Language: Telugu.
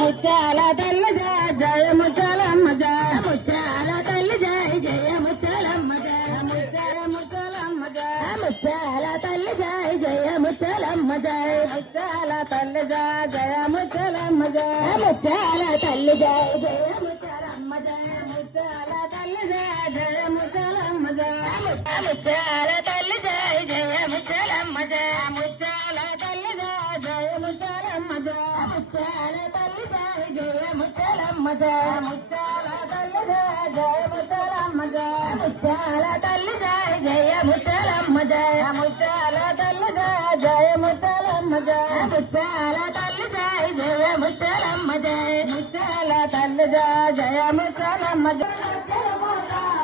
ముత్యాలమ్మ జయ ముత్యాల తల్లి జయ ముత్యాలమ్మ జయ ముత్యాల తల్లి జయ ముత్యాలమ్మ జయ ముత్యాలమ్మ జయ ముత్యాల తల్లి జయ ముత్యాలమ్మ జయ ముత్యాల తల్లి జయ ముత్యాలమ్మ జయ ముత్యాల తల్లి జయ ముత్యాలమ్మ జయ ముత్యాల తల్లి జయ ముత్యాలమ్మ జయ ముత్యాల తల్లి జయ ముత్యాలమ్మ జయ ముత్యాల తల్లి జయ ముత్యాలమ్మ జయ ముత్యాల తల్లి జయ ముత్యాలమ్మ జయ ముత్యాల తల్లి జయ ముత్యాలమ్మ జయ ముత్యాల తల్లి జయ ముత్యాలమ్మ జయ ముత్యాల తల్లి జయ ముత్యాలమ్మ జయ ముత్యాల తల్లి జయ ముత్యాలమ్మ జయ ముత్యాల తల్లి జయ ముత్యాలమ్మ జయ